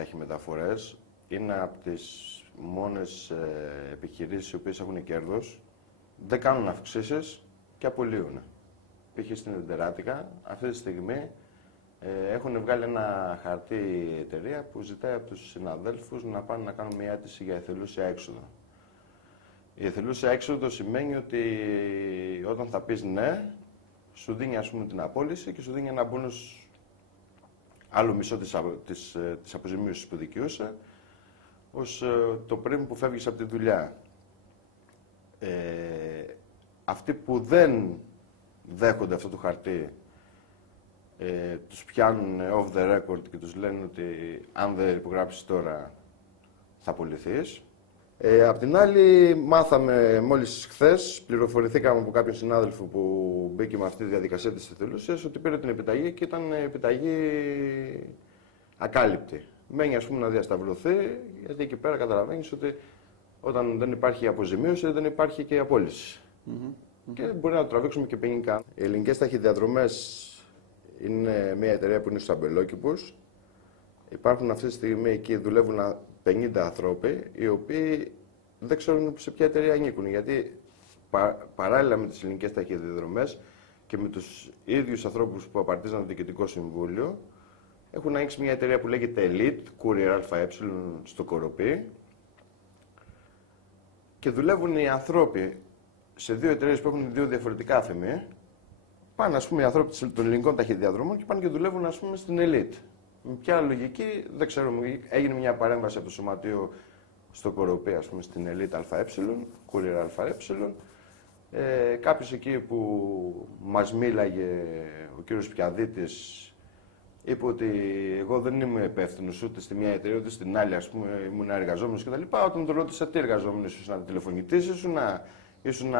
ταχυμεταφορές είναι από τις μόνες επιχειρήσεις οι οποίες έχουν κέρδος, δεν κάνουν αυξήσεις και απολύουν. Π.χ. στην Εντεράτικα, αυτή τη στιγμή έχουν βγάλει ένα χαρτί η εταιρεία που ζητάει από τους συναδέλφους να πάνε να κάνουν μια αίτηση για εθελούσια έξοδο. Η εθελούσια έξοδο σημαίνει ότι όταν θα πεις ναι, σου δίνει ας πούμε την απόλυση και σου δίνει ένα μπόνους άλλο μισό της αποζημίωσης που δικαιούσε, ως το πριν που φεύγεις από τη δουλειά. Αυτοί που δεν δέχονται αυτό το χαρτί, τους πιάνουν off the record και τους λένε ότι αν δεν υπογράψεις τώρα θα απολυθείς. Απ' την άλλη, μάθαμε μόλις χθες, πληροφορηθήκαμε από κάποιον συνάδελφο που μπήκε με αυτή τη διαδικασία της εθελούσιας, ότι πήρε την επιταγή και ήταν επιταγή ακάλυπτη. Μένει ας πούμε να διασταυρωθεί, γιατί εκεί πέρα καταλαβαίνεις ότι όταν δεν υπάρχει αποζημίωση δεν υπάρχει και η απόλυση. Και μπορεί να το τραβήξουμε και ποινικά. Οι ελληνικές ταχυδιαδρομές είναι μια εταιρεία που είναι στους αμπελόκηπους. Υπάρχουν αυτή τη στιγμή εκεί, δουλεύουν 50 άνθρωποι, οι οποίοι δεν ξέρουν σε ποια εταιρεία ανήκουν. Γιατί παράλληλα με τις ελληνικές ταχυδιαδρομές και με τους ίδιους ανθρώπους που απαρτίζαν το Διοικητικό Συμβούλιο, έχουν ανοίξει μια εταιρεία που λέγεται Elite, Courier ΑΕ, στο Κοροπή. Και δουλεύουν οι άνθρωποι σε δύο εταιρείες που έχουν δύο διαφορετικά αφημί. Πάνε, ας πούμε, οι άνθρωποι των ελληνικών ταχυδιαδρομών και πάνε και δουλεύουν, ας πούμε, στην Elite. Με ποια λογική, δεν ξέρουμε. Έγινε μια παρέμβαση από το Σωματείο στο Κοροπή, ας πούμε, στην Elite ΑΕ, Courier ΑΕ. Κάποιος εκεί που μας μίλαγε, ο κύριος Πιαδίτης, είπε ότι εγώ δεν είμαι υπεύθυνος ούτε στη μια εταιρεία ούτε στην άλλη, ας πούμε, ήμουν εργαζόμενος κτλ. Όταν τον ρώτησα τι εργαζόμενος ήσουν, τηλεφωνητής ήσουν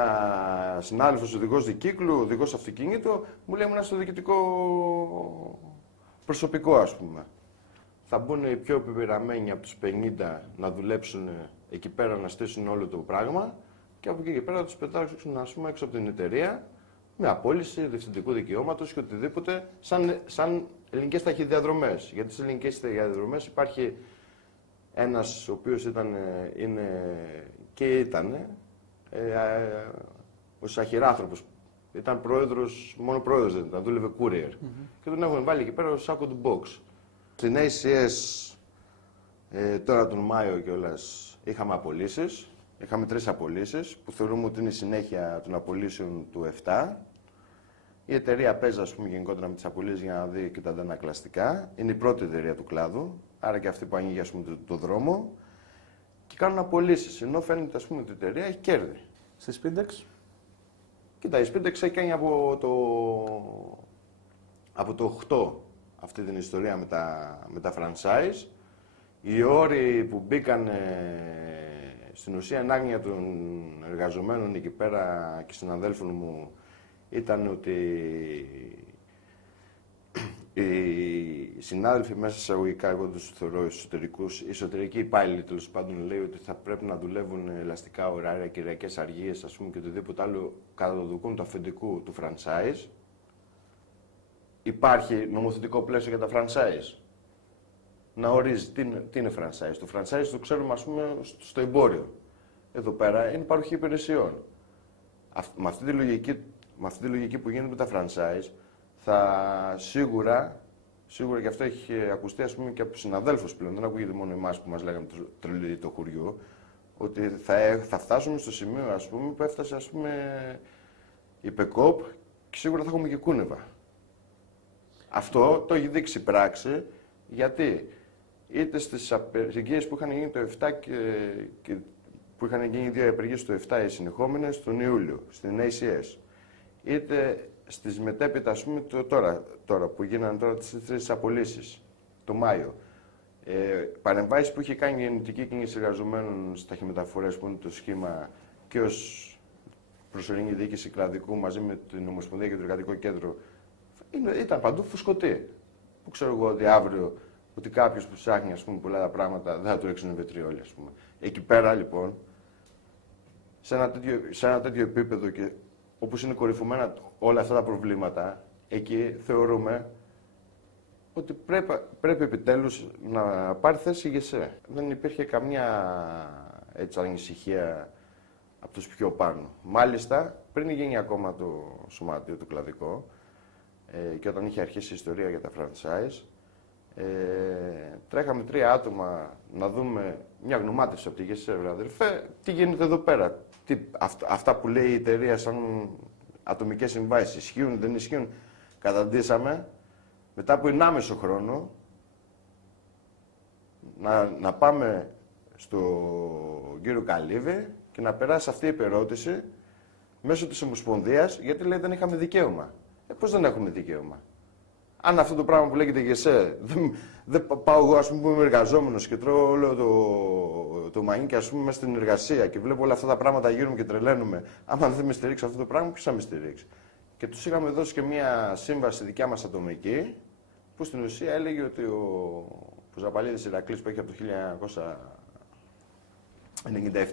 συνάδελφος οδηγός δικύκλου, οδηγός αυτοκίνητου, μου λέει ήμουν στο διοικητικό προσωπικό, ας πούμε. Θα μπουν οι πιο επιπειραμένοι από τους 50 να δουλέψουν εκεί πέρα, να στήσουν όλο το πράγμα και από εκεί και πέρα θα τους πετάξουν, ας πούμε, έξω από την εταιρεία με απόλυση διευθυντικού δικαιώματος και οτιδήποτε, σαν ελληνικές ταχυδιαδρομές. Γιατί στις ελληνικές ταχυδιαδρομές υπάρχει ένας ο οποίος ήταν ο Σαχυράνθρωπος. Ήταν πρόεδρος, μόνο πρόεδρος δεν ήταν, δούλευε courier. Και τον έχουν βάλει εκεί πέρα ως σάκο του box. Στην ACS τώρα τον Μάιο κιόλας είχαμε απολύσεις. Είχαμε 3 απολύσεις που θεωρούμε ότι είναι η συνέχεια των απολύσεων του 7. Η εταιρεία παίζει, ας πούμε, γενικότερα με τις απολύσεις για να δει και τα αντανακλαστικά. Είναι η πρώτη εταιρεία του κλάδου, άρα και αυτή που ανοίγει, ας πούμε, το δρόμο. Και κάνουν απολύσεις, ενώ φαίνεται, ας πούμε, ότι η εταιρεία έχει κέρδη. Στη Spindex. Κοίτα, η Spindex έχει κάνει από το 8 αυτή την ιστορία με τα franchise. Οι όροι που μπήκαν στην ουσία εν άγνοια των εργαζομένων εκεί πέρα και συναδέλφων μου ήταν ότι οι συνάδελφοι μέσα εισαγωγικά, εγώ τους θεωρώ εσωτερικούς, οι εσωτερικοί υπάλληλοι τέλος πάντων, λέει ότι θα πρέπει να δουλεύουν ελαστικά ωράρια, κυριακές αργίες, ας πούμε, και οτιδήποτε άλλο κατά το δοκούν του αφεντικού του franchise. Υπάρχει νομοθετικό πλαίσιο για τα franchise. Να ορίζει τι είναι franchise. Το franchise το ξέρουμε, ας πούμε, στο εμπόριο. Εδώ πέρα είναι παροχή υπηρεσιών. Με αυτή τη λογική που γίνεται με τα franchise, θα σίγουρα και αυτό έχει ακουστεί, ας πούμε, και από τους συναδέλφους πλέον, δεν ακούγεται μόνο εμάς που μας λέγανε το χωριό, ότι θα φτάσουμε στο σημείο, ας πούμε, που έφτασε, ας πούμε, η ΠΕΚΟΠ και σίγουρα θα έχουμε και κούνεβα. Αυτό το έχει δείξει πράξη, γιατί είτε στις απεργίες που είχαν γίνει το 7 και που είχαν γίνει 2 απεργίες το 7 οι συνεχόμενες τον Ιούλιο, στην ACS, είτε στις μετέπειτα, ας πούμε, τώρα που γίνανε τώρα τις 3 απολύσεις, το Μάιο. Παρεμβάσεις που είχε κάνει η Ενωτική Κίνηση Εργαζομένων στα ταχυμεταφορές, που είναι το σχήμα και ως προσωρινή διοίκηση κλαδικού μαζί με την Ομοσπονδία και το Εργατικό Κέντρο, ήταν παντού φουσκωτή. Που ξέρω εγώ ότι αύριο ότι κάποιος που ψάχνει, ας πούμε, πολλά τα πράγματα δεν θα του ρίξουν βετριόλι, ας πούμε. Εκεί πέρα λοιπόν, σε ένα τέτοιο επίπεδο και όπως είναι κορυφωμένα όλα αυτά τα προβλήματα, εκεί θεωρούμε ότι πρέπει επιτέλους να πάρει θέση η ΓΕΣΕ. Δεν υπήρχε καμιά έτσι, ανησυχία από τους πιο πάνω. Μάλιστα, πριν γίνει ακόμα το σωματείο του κλαδικό και όταν είχε αρχίσει η ιστορία για τα franchise, τρέχαμε 3 άτομα να δούμε μια γνωμάτευση από τη ΓΕΣΕ, αδερφέ, τι γίνεται εδώ πέρα. Αυτά που λέει η εταιρεία σαν ατομικές συμβάσεις ισχύουν, δεν ισχύουν. Καταντήσαμε μετά από 1,5 χρόνο να πάμε στον κύριο Καλύβη και να περάσει αυτή η επερώτηση μέσω της Ομοσπονδίας, γιατί λέει δεν είχαμε δικαίωμα. Πώς δεν έχουμε δικαίωμα? Αν αυτό το πράγμα που λέγεται ΓΕΣΕ, δεν πάω εγώ, ας πούμε, που είμαι εργαζόμενος και τρώω όλο το μανίκι, ας πούμε, μέσα στην εργασία και βλέπω όλα αυτά τα πράγματα γύρω μου και τρελαίνουμε. Άμα δεν με στηρίξει αυτό το πράγμα, ποιος θα με στηρίξει? Και τους είχαμε δώσει και μια σύμβαση δικιά μας ατομική, που στην ουσία έλεγε ότι ο Ζαπαλίδης Ηρακλής που έχει από το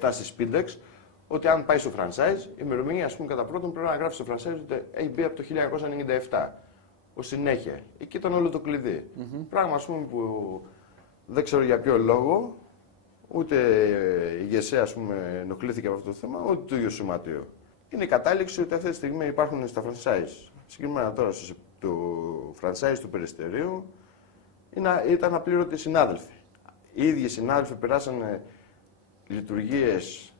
1997 στη Spindex, ότι αν πάει στο franchise, η ημερομηνία, ας πούμε, κατά πρώτον πρέπει να γράφει στο franchise ότι έχει μπει από το 1997. Ως συνέχεια. Εκεί ήταν όλο το κλειδί. Πράγμα, ας πούμε, που δεν ξέρω για ποιο λόγο, ούτε η ΓΕΣΕ, ας πούμε, ενοχλήθηκε από αυτό το θέμα, ούτε το ίδιο σωματείο. Είναι η κατάληξη ότι αυτή τη στιγμή υπάρχουν στα franchise. Συγκεκριμένα τώρα το franchise του Περιστερίου ήταν απλήρωτοι συνάδελφοι. Οι ίδιοι συνάδελφοι περάσανε λειτουργίες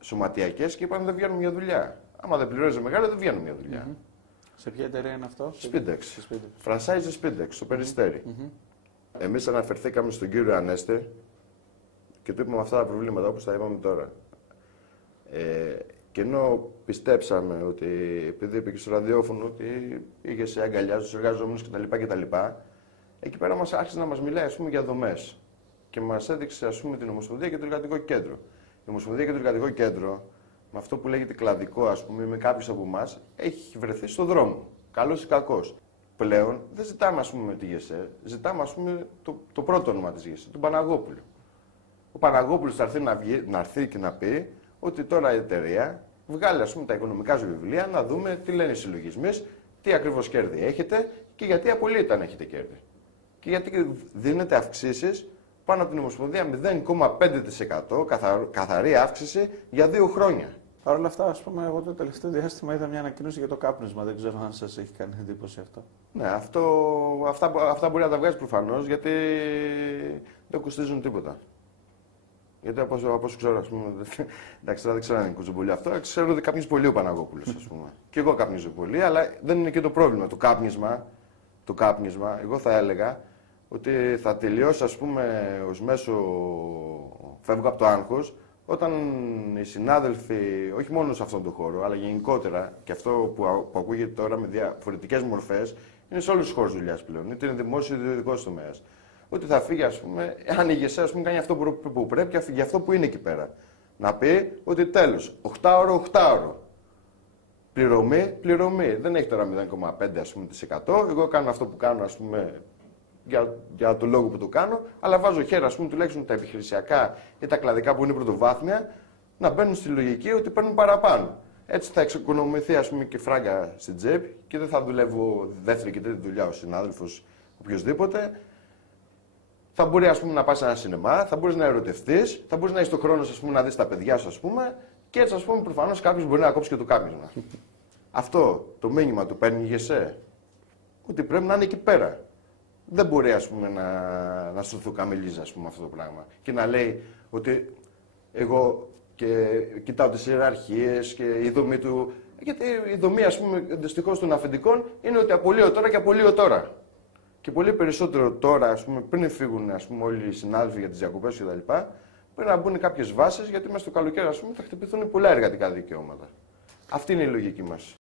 σωματιακές και είπαν δεν βγαίνουν για δουλειά. Άμα δεν πληρώνει μεγάλο, δεν βγαίνουν μια δουλειά. Σε ποια εταιρεία είναι αυτό? Spindex. Franchise Spindex, στο Περιστέρι. Εμείς αναφερθήκαμε στον κύριο Ανέστη και του είπαμε αυτά τα προβλήματα όπως τα είπαμε τώρα. Και ενώ πιστέψαμε ότι, επειδή είπε και στο ραδιόφωνο ότι είχε σε αγκαλιά στους εργαζόμενους κτλ. Εκεί πέρα μας άρχισε να μας μιλάει, ας πούμε, για δομές. Και μας έδειξε, ας πούμε, την Ομοσπονδία και το Εργατικό Κέντρο. Η Ομοσπονδία και το Εργατικό Κέντρο, με αυτό που λέγεται κλαδικό, ας πούμε, με κάποιους από εμάς, έχει βρεθεί στον δρόμο. Καλός ή κακός. Πλέον δεν ζητάμε, ας πούμε, με τη ΓΕΣΕ, ζητάμε, ας πούμε, το πρώτο όνομα της ΓΕΣΕ, τον Παναγόπουλο. Ο Παναγόπουλος θα έρθει να έρθει και να πει ότι τώρα η εταιρεία βγάλει, ας πούμε, τα οικονομικά σου βιβλία, να δούμε τι λένε οι συλλογισμοί, τι ακριβώς κέρδη έχετε και γιατί απολύτω αν έχετε κέρδη. Και γιατί δίνετε αυξήσεις πάνω από την Ομοσπονδία 0,5% καθαρή αύξηση για 2 χρόνια. Παρ' όλα αυτά, ας πούμε, εγώ το τελευταίο διάστημα είδα μια ανακοίνωση για το κάπνισμα. Δεν ξέρω αν σας έχει κάνει εντύπωση αυτό. Ναι, αυτά μπορεί να τα βγάζει προφανώς, γιατί δεν κοστίζουν τίποτα. Γιατί από όσο ξέρω, ας πούμε, εντάξει, δεν ξέρω αν είναι κουζουμπολί αυτό, ξέρω ότι καπνίζει πολύ ο Παναγόπουλος, ας πούμε. Και εγώ καπνίζω πολύ, αλλά δεν είναι και το πρόβλημα. Το κάπνισμα, εγώ θα έλεγα ότι θα τελειώσει, ας πούμε, ως μέσο φεύγω από το άγχος, όταν οι συνάδελφοι, όχι μόνο σε αυτόν τον χώρο, αλλά γενικότερα, και αυτό που ακούγεται τώρα με διαφορετικές μορφές, είναι σε όλους τους χώρους δουλειάς πλέον, είτε είναι δημόσιο είτε ιδιωτικός τομέας. Ότι θα φύγει, ας πούμε, αν η ΓΕΣΕ, ας πούμε, κάνει αυτό που πρέπει και για αυτό που είναι εκεί πέρα. Να πει ότι τέλος, 8ωρο. Πληρωμή. Δεν έχει τώρα 0,5%. Εγώ κάνω αυτό που κάνω, ας πούμε, για το λόγο που το κάνω, αλλά βάζω χέρι, ας πούμε, τουλάχιστον τα επιχειρησιακά ή τα κλαδικά που είναι πρωτοβάθμια, να μπαίνουν στη λογική ότι παίρνουν παραπάνω. Έτσι θα εξοικονομηθεί, ας πούμε, και φράγκα στην τσέπη και δεν θα δουλεύω δεύτερη και τρίτη δουλειά ο συνάδελφος, οποιοδήποτε. Θα μπορεί, ας πούμε, να πας σε ένα σινεμά, θα μπορείς να ερωτευτείς, θα μπορείς να έχεις το χρόνο, ας πούμε, να δεις τα παιδιά σου, ας πούμε, και έτσι, ας πούμε, προφανώς κάποιος μπορεί να κόψει και το κάπνισμα. Αυτό το μήνυμα του παίρνει η ΓΕΣΕ, ότι πρέπει να είναι εκεί πέρα. Δεν μπορεί, ας πούμε, να στρουθοκαμιλίζει, ας πούμε, αυτό το πράγμα και να λέει ότι εγώ και κοιτάω τις ιεραρχίες και η δομή του. Γιατί η δομή, ας πούμε, δυστυχώς των αφεντικών είναι ότι απολύω τώρα και απολύω τώρα. Και πολύ περισσότερο τώρα, ας πούμε, πριν φύγουν, ας πούμε, όλοι οι συνάδελφοι για τις διακοπές κτλ., πρέπει να μπουν κάποιες βάσεις, γιατί μέσα στο καλοκαίρι, ας πούμε, θα χτυπηθούν πολλά εργατικά δικαιώματα. Αυτή είναι η λογική μας.